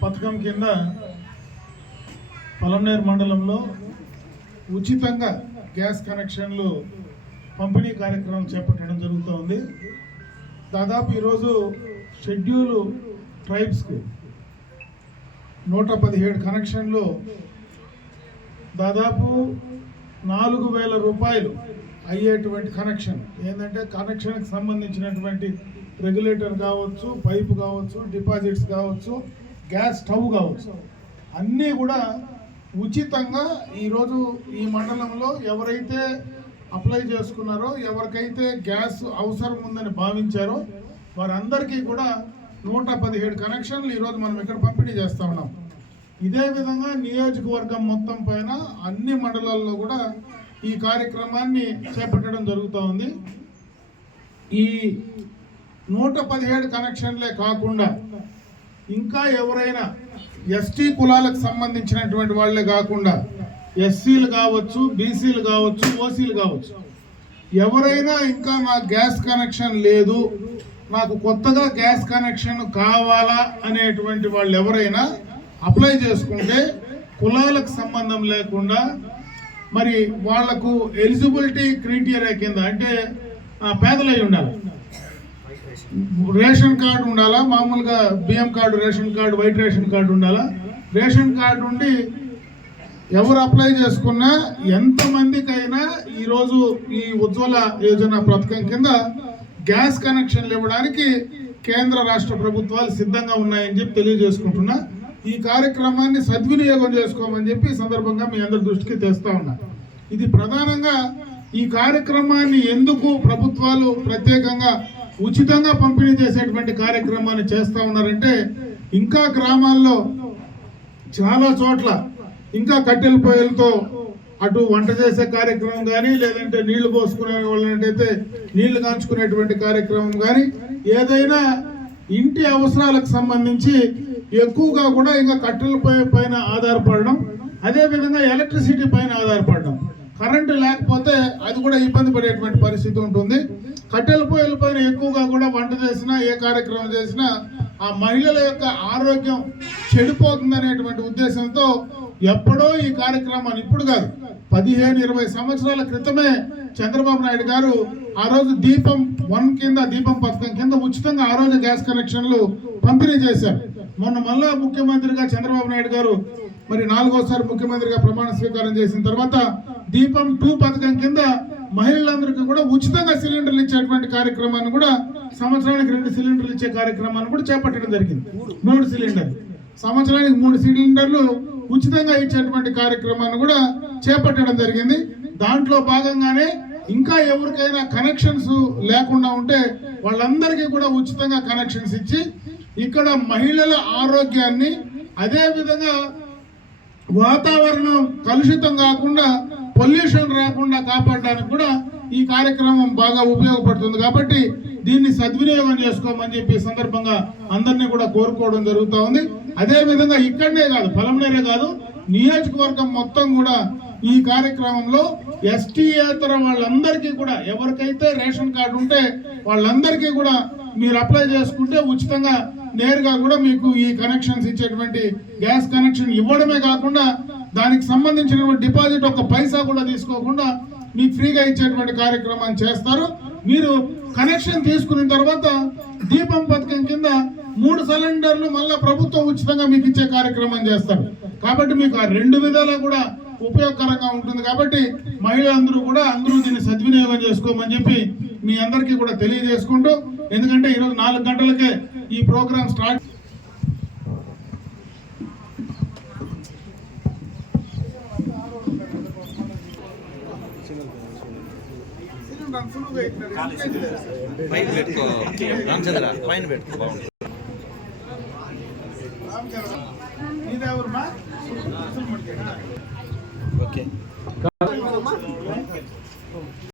పథకం కింద పలమనేరు మండలంలో ఉచితంగా గ్యాస్ కనెక్షన్లు పంపిణీ కార్యక్రమం చేపట్టడం జరుగుతోంది. దాదాపు ఈరోజు షెడ్యూల్ ట్రైబ్స్కు 117 కనెక్షన్లు దాదాపు 4,000 రూపాయలు అయ్యేటువంటి కనెక్షన్. ఏంటంటే కనెక్షన్కి సంబంధించినటువంటి రెగ్యులేటర్ కావచ్చు, పైపు కావచ్చు, డిపాజిట్స్ కావచ్చు, గ్యాస్ స్టవ్ కావచ్చు, అన్నీ కూడా ఉచితంగా ఈరోజు ఈ మండలంలో ఎవరైతే అప్లై చేసుకున్నారో, ఎవరికైతే గ్యాస్ అవసరం ఉందని భావించారో వారందరికీ కూడా 117 కనెక్షన్లు ఈరోజు మనం ఇక్కడ పంపిణీ చేస్తూ ఉన్నాం. ఇదే విధంగా నియోజకవర్గం మొత్తం పైన అన్ని మండలాల్లో కూడా ఈ కార్యక్రమాన్ని చేపట్టడం జరుగుతూ ఉంది. ఈ 117 కనెక్షన్లే కాకుండా ఇంకా ఎవరైనా ఎస్టీ కులాలకు సంబంధించినటువంటి వాళ్ళే కాకుండా ఎస్సీలు కావచ్చు, బీసీలు కావచ్చు, ఓసీలు కావచ్చు, ఎవరైనా ఇంకా నాకు గ్యాస్ కనెక్షన్ లేదు, నాకు కొత్తగా గ్యాస్ కనెక్షన్ కావాలా అనేటువంటి వాళ్ళు ఎవరైనా అప్లై చేసుకుంటే కులాలకు సంబంధం లేకుండా మరి వాళ్లకు ఎలిజిబిలిటీ క్రైటీరియా కింద, అంటే పేదలై ఉండాలి, రేషన్ కార్డు ఉండాలా, మామూలుగా బియ్యం card, ration card, white ration card ఉండాలా. రేషన్ కార్డు ఉండి ఎవరు అప్లై చేసుకున్నా ఎంతమందికైనా ఈరోజు ఈ ఉజ్వల యోజన పథకం కింద గ్యాస్ కనెక్షన్లు ఇవ్వడానికి కేంద్ర రాష్ట్ర ప్రభుత్వాలు సిద్ధంగా ఉన్నాయని చెప్పి తెలియజేసుకుంటున్నా. ఈ కార్యక్రమాన్ని సద్వినియోగం చేసుకోమని చెప్పి ఈ సందర్భంగా మీ అందరి దృష్టికి తెస్తా ఉన్నా. ఇది ప్రధానంగా ఈ కార్యక్రమాన్ని ఎందుకు ప్రభుత్వాలు ప్రత్యేకంగా ఉచితంగా పంపిణీ చేసేటువంటి కార్యక్రమాన్ని చేస్తూ ఉన్నారంటే, ఇంకా గ్రామాల్లో చాలా చోట్ల ఇంకా కట్టెల పొయ్యిలతో అటు వంట చేసే కార్యక్రమం కానీ, లేదంటే నీళ్లు పోసుకునే వాళ్ళంటైతే నీళ్లు కాంచుకునేటువంటి కార్యక్రమం కానీ, ఏదైనా ఇంటి అవసరాలకు సంబంధించి ఎక్కువగా కూడా ఇంకా కట్టెల పొయ్యి పైన ఆధారపడడం, అదేవిధంగా ఎలక్ట్రిసిటీ పైన ఆధారపడడం. కరెంటు లేకపోతే అది కూడా ఇబ్బంది పడేటువంటి పరిస్థితి ఉంటుంది. కట్టెల పొయ్యిల పైన ఎక్కువగా కూడా వంట చేసినా, ఏ కార్యక్రమం చేసినా ఆ మహిళల యొక్క ఆరోగ్యం చెడిపోతుందనేటువంటి ఉద్దేశంతో ఎప్పుడో ఈ కార్యక్రమాన్ని, ఇప్పుడు కాదు 15-20 సంవత్సరాల క్రితమే చంద్రబాబు నాయుడు గారు ఆ రోజు దీపం 1 కింద, దీపం పథకం కింద ఉచితంగా ఆ రోజు గ్యాస్ కనెక్షన్లు పంపిణీ చేశారు. మొన్న మళ్ళా ముఖ్యమంత్రిగా చంద్రబాబు నాయుడు గారు మరి 4వసారి ముఖ్యమంత్రిగా ప్రమాణ స్వీకారం చేసిన తర్వాత దీపం 2 పథకం కింద మహిళలందరికీ కూడా ఉచితంగా సిలిండర్లు ఇచ్చేటువంటి కార్యక్రమాన్ని కూడా, సంవత్సరానికి 2 సిలిండర్లు ఇచ్చే కార్యక్రమాన్ని కూడా చేపట్టడం జరిగింది. 3 సిలిండర్లు, సంవత్సరానికి 3 సిలిండర్లు ఉచితంగా ఇచ్చేటువంటి కార్యక్రమాన్ని కూడా చేపట్టడం జరిగింది. దాంట్లో భాగంగానే ఇంకా ఎవరికైనా కనెక్షన్స్ లేకుండా ఉంటే వాళ్ళందరికీ కూడా ఉచితంగా కనెక్షన్స్ ఇచ్చి ఇక్కడ మహిళల ఆరోగ్యాన్ని, అదేవిధంగా వాతావరణం కలుషితం కాకుండా, పొల్యూషన్ రాకుండా కాపాడడానికి కూడా ఈ కార్యక్రమం బాగా ఉపయోగపడుతుంది. కాబట్టి దీన్ని సద్వినియోగం చేసుకోమని చెప్పి సందర్భంగా అందరినీ కూడా కోరుకోవడం జరుగుతూ ఉంది. అదేవిధంగా ఇక్కడనే కాదు, పలమనేరే కాదు, నియోజకవర్గం మొత్తం కూడా ఈ కార్యక్రమంలో ఎస్టీయేతర వాళ్ళందరికీ కూడా, ఎవరికైతే రేషన్ కార్డు ఉంటే వాళ్ళందరికీ కూడా మీరు అప్లై చేసుకుంటే ఉచితంగా నేరుగా కూడా మీకు ఈ కనెక్షన్స్ ఇచ్చేటువంటి గ్యాస్ కనెక్షన్ ఇవ్వడమే కాకుండా దానికి సంబంధించిన డిపాజిట్ ఒక్క పైసా కూడా తీసుకోకుండా మీకు ఫ్రీగా ఇచ్చేటువంటి కార్యక్రమాన్ని చేస్తారు. మీరు కనెక్షన్ తీసుకున్న తర్వాత దీపం పథకం కింద 3 సిలిండర్లు మళ్ళా ప్రభుత్వం ఉచితంగా మీకు ఇచ్చే కార్యక్రమం చేస్తారు. కాబట్టి మీకు ఆ 2 విధాలా కూడా ఉపయోగకరంగా ఉంటుంది. కాబట్టి మహిళలందరూ కూడా దీన్ని సద్వినియోగం చేసుకోమని చెప్పి మీ అందరికీ కూడా తెలియజేసుకుంటూ, ఎందుకంటే ఈరోజు 4 గంటలకే ఈ ప్రోగ్రామ్ స్టార్ట్. ఓకే.